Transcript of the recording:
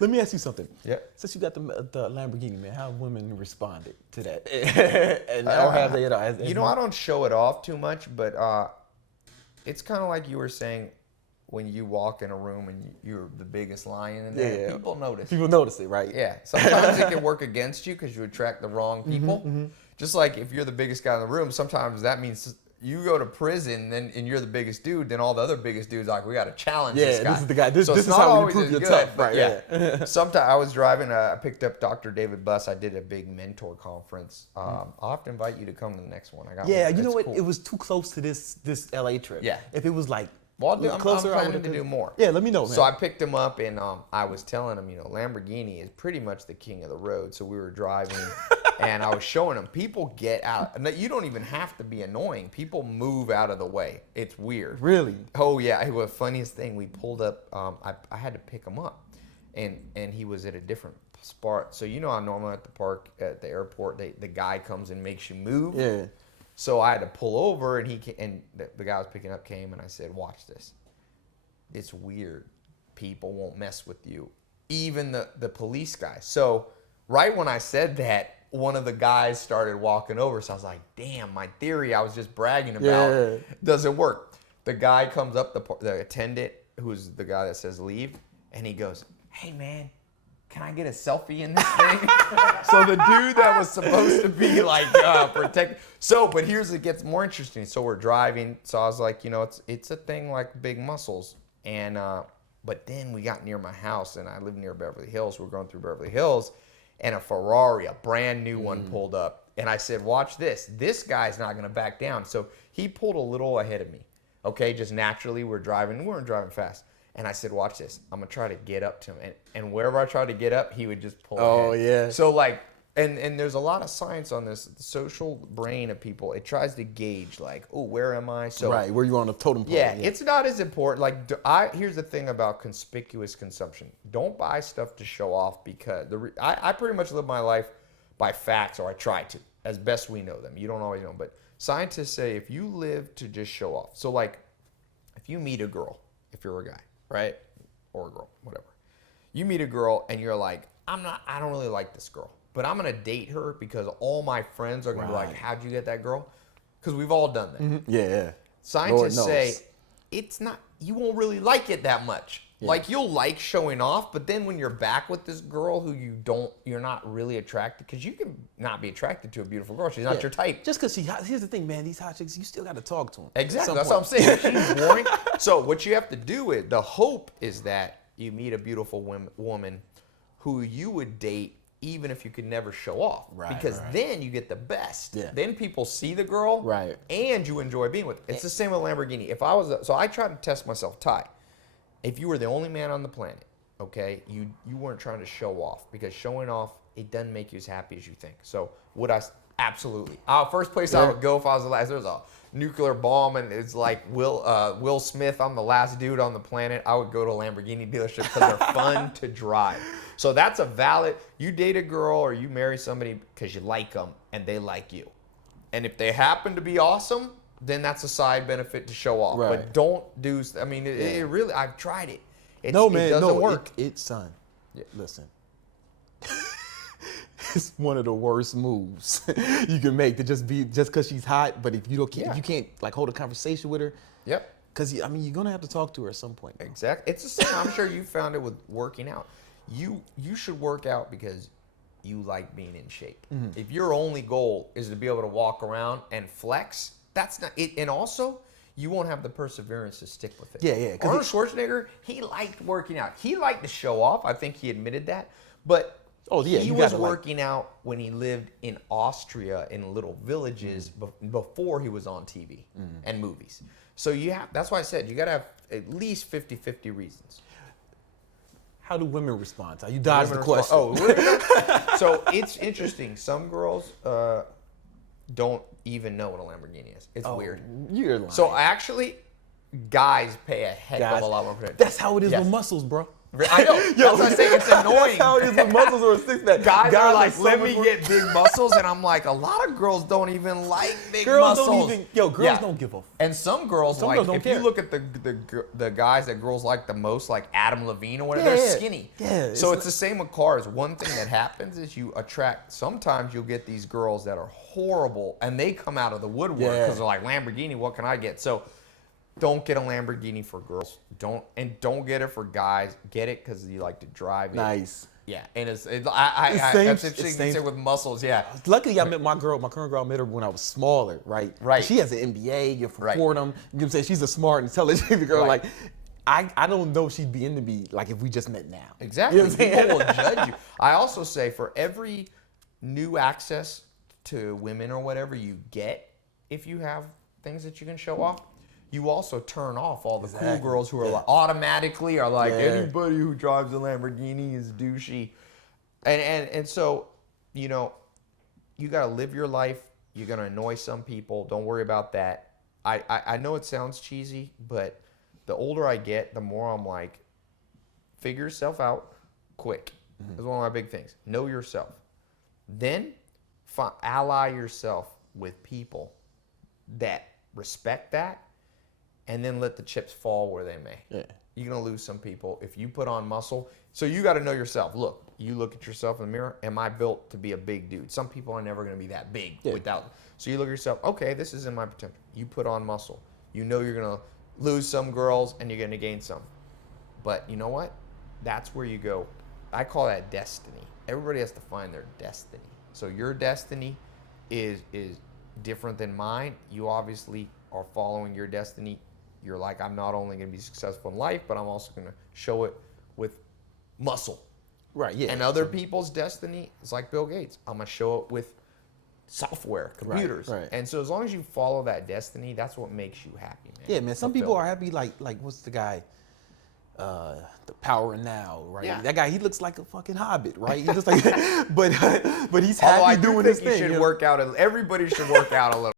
Let me ask you something. Yeah. Since you got the Lamborghini, man, how have women responded to that? And or have they at all? You know, I don't show it off too much, but it's kind of like you were saying when you walk in a room and you're the biggest lion in there. Yeah. People notice. People notice it, right? Yeah. Sometimes it can work against you because you attract the wrong people. Just like if you're the biggest guy in the room, sometimes that means you go to prison and you're the biggest dude, then all the other biggest dudes are like, we got to challenge this guy. This is the guy. This So is it's how not we always prove as you're good, tough. but Right, yeah. Sometimes I was driving, I picked up Dr. David Buss. I did a big mentor conference. I'll have to invite you to come to the next one. Yeah, you know It's what? cool. It was too close to this LA trip. Yeah. If it was like Well, I'm I'm planning to do more. Yeah, let me know, man. So I picked him up and I was telling him, Lamborghini is pretty much the king of the road. So we were driving and I was showing him people get out. And you don't even have to be annoying. People move out of the way. It's weird. Really? Oh, yeah. It was the funniest thing. We pulled up. I had to pick him up and he was at a different spot. So how normally at the park at the airport, the guy comes and makes you move. Yeah. So I had to pull over, and the guy I was picking up came, and I said, "Watch this. It's weird. People won't mess with you, even the police guy." So right when I said that, one of the guys started walking over. So I was like, "Damn, my theory I was just bragging about doesn't work." The guy comes up, the attendant, who's the guy that says leave, and he goes, "Hey, man, can I get a selfie in this thing?" So the dude that was supposed to be like protect. So, but it gets more interesting. So we're driving. So I was like, it's a thing like big muscles. And but then we got near my house, and I live near Beverly Hills. We're going through Beverly Hills, and a Ferrari, a brand new one, pulled up. And I said, "Watch this. This guy's not going to back down." So he pulled a little ahead of me. Okay, just naturally we're driving. We weren't driving fast. And I said, "Watch this. I'm going to try to get up to him." And wherever I tried to get up, he would just pull ahead. Oh, yeah. So and there's a lot of science on this. The social brain of people, it tries to gauge where am I? So right, where you on the totem pole. yeah, it's not as important. Here's the thing about conspicuous consumption. Don't buy stuff to show off because I pretty much live my life by facts, or I try to, as best we know them. You don't always know, but scientists say if you live to just show off. So if you meet a girl, if you're a guy, right? Or a girl, whatever. You meet a girl and you're like, I don't really like this girl, but I'm going to date her because all my friends are going to be like, how'd you get that girl? Because we've all done that. Mm-hmm. Yeah. Scientists say you won't really like it that much. Yeah. Like you'll like showing off, but then when you're back with this girl who you're not really attracted, because you can not be attracted to a beautiful girl. She's not your type. Just because here's the thing, man, these hot chicks, you still got to talk to them. Exactly. That's what I'm saying. She's boring. So what you have to do is, the hope is that you meet a beautiful woman who you would date even if you could never show off. Right. Because then you get the best. Yeah. Then people see the girl. Right. And you enjoy being with her. It's the same with Lamborghini. So I tried to test myself, Ty. If you were the only man on the planet, okay, you weren't trying to show off, because showing off, it doesn't make you as happy as you think. So would I? Absolutely. First place I would go if I was the last. There's a nuclear bomb and it's like Will Smith. I'm the last dude on the planet. I would go to a Lamborghini dealership because they're fun to drive. So that's a valid. You date a girl or you marry somebody because you like them and they like you, and if they happen to be awesome, then that's a side benefit to show off. Right. But don't do. I mean, it really. I've tried it. It doesn't work. Son. Yeah. Listen. It's one of the worst moves you can make to just because she's hot. But if you can't hold a conversation with her. Yep. Because you're gonna have to talk to her at some point. Bro. Exactly. It's the same. I'm sure you found it with working out. You should work out because you like being in shape. Mm-hmm. If your only goal is to be able to walk around and flex, that's not it. And also, you won't have the perseverance to stick with it. Yeah. Arnold Schwarzenegger, he liked working out. He liked to show off. I think he admitted that. But he was working out when he lived in Austria in little villages before he was on TV and movies. So that's why I said you got to have at least 50-50 reasons. How do women respond? You dodged the question. So it's interesting. Some girls don't even know what a Lamborghini is. It's weird. You're lying. So actually, guys pay a heck of a lot more for it. That's how it is with muscles, bro. I know. That's what I say. It's annoying. That's how it is with muscles or a six pack. Guys are like, so let much me more- get big muscles, and I'm like, a lot of girls don't even like big Girls muscles. don't even. Yo, girls don't give a. And some girls Some like, girls don't if care. you look at the guys that girls like the most, like Adam Levine or whatever, they're skinny. Yeah. So it's the same with cars. One thing that happens is you attract. Sometimes you'll get these girls that are horrible, and they come out of the woodwork because they're like, Lamborghini, what can I get? So don't get a Lamborghini for girls. Don't get it for guys. Get it because you like to drive it. Nice. Yeah, and that's same- interesting it's to say same- with muscles. Yeah, Luckily, I met my current girl, I met her when I was smaller, right? Right. She has an MBA, you're from Right. Fordham. You know what I'm saying? She's a smart, intelligent girl. Right. Like, I don't know if she'd be into me, like, if we just met now. exactly. You know what I'm People saying? will judge you. I also say for every new access to women or whatever you get, if you have things that you can show off, you also turn off all the cool Exactly. girls who are like, automatically are like, Yeah. anybody who drives a Lamborghini is douchey. And so, you know, you got to live your life. You're going to annoy some people. Don't worry about that. I know it sounds cheesy, but the older I get, the more I'm like, figure yourself out quick. That's one of my big things. Know yourself. Then ally yourself with people that respect that, and then let the chips fall where they may. Yeah. You're going to lose some people if you put on muscle. So you got to know yourself. Look, you look at yourself in the mirror. Am I built to be a big dude? Some people are never going to be that big without. So you look at yourself. Okay, this is in my potential. You put on muscle. You know you're going to lose some girls and you're going to gain some. But you know what? That's where you go. I call that destiny. Everybody has to find their destiny. So your destiny is different than mine. You obviously are following your destiny. You're like, I'm not only going to be successful in life, but I'm also going to show it with muscle. Right, yeah. And other people's destiny is like Bill Gates. I'm going to show it with software, computers. right. And so as long as you follow that destiny, that's what makes you happy, man. Yeah, man. Some people are happy, like what's the guy? The Power and Now, right? Yeah. That guy, he looks like a fucking hobbit, right? He just like, but he's Although I happy do doing think his you thing. should you know? work out. Everybody should work out a little.